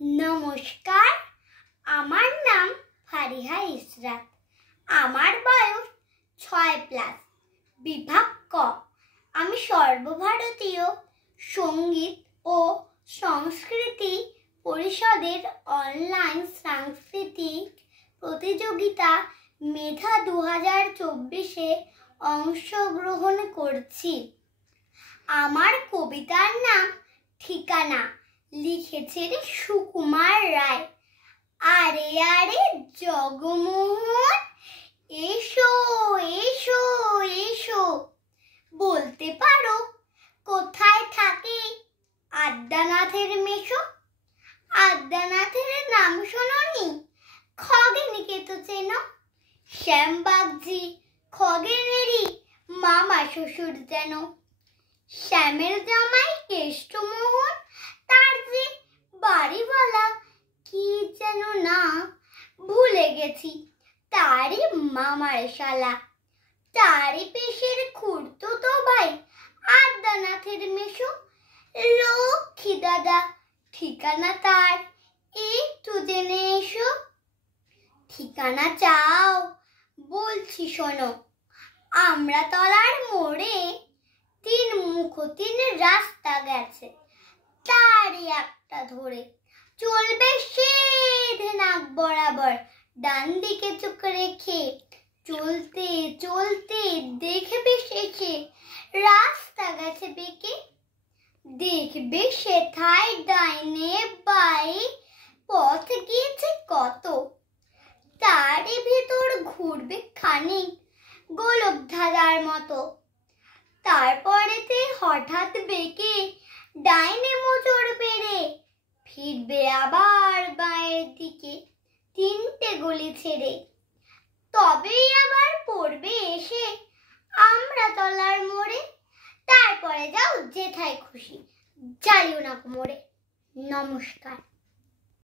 নমস্কার, আমার নাম ফারিহা ইসরাত। আমার বয়স 6+। বিভাগ ক। আমি সর্বভারতীয় সঙ্গীত ও সংস্কৃতি পরিষদের অনলাইন সাংস্কৃতিক প্রতিযোগিতা মেধা 2024-এ অংশগ্রহণ করছি। আমার কবিতার নাম ঠিকানা, লিখেছেন সুকুমার রায়। আরে আরে জগমোহন, এসো এসো এসো, বলতে পারো কোথায় থাকে আদ্যানাথের মেশো? আদ্যানাথের নাম শোনোনি? খগেনকে তো চেনো। শ্যামবাগজি খগেনেরই মামা শ্বশুর যেন। শ্যামের জামাই কেষ্টমোহন, তার যে বাড়িওয়ালা কি যেন না, ভুলে গেছি, তারই মামার শালা। তারই পেশের খুড়তুতো ভাই আদ্যানাথের মেশো। লক্ষ্মী দাদা, ঠিকানা তার একটু জেনে এসো। ঠিকানা চাও? বলছি শোনো। আমরাতলার মোড়ে 3 মুখ 3 রাস্তা গেছে, তারই একটা ধরে চলবে সিধে নাক বরাবর, ডান দিকে চোখ রেখে চলতে চলতে দেখবে শেষে রাস্তা গেছে বেঁকে। দেখবে সেথায় ডাইনে বাঁয়ে পথ গিয়েছে কত, তারই ভেতর ঘুরবে খানিক গোলক ধাঁধার মতো। তারপরেতে হঠাৎ বেঁকে ডাইনে মোচড় বেড়ে ফিরবে আবার বাঁয়ের দিকে 3টে গলি ছেড়ে। তবেই আবার পড়বে এসে আমরাতলার মোড়ে। তারপরে যাও যেথায় খুশি, যাইও না মোড়ে। নমস্কার।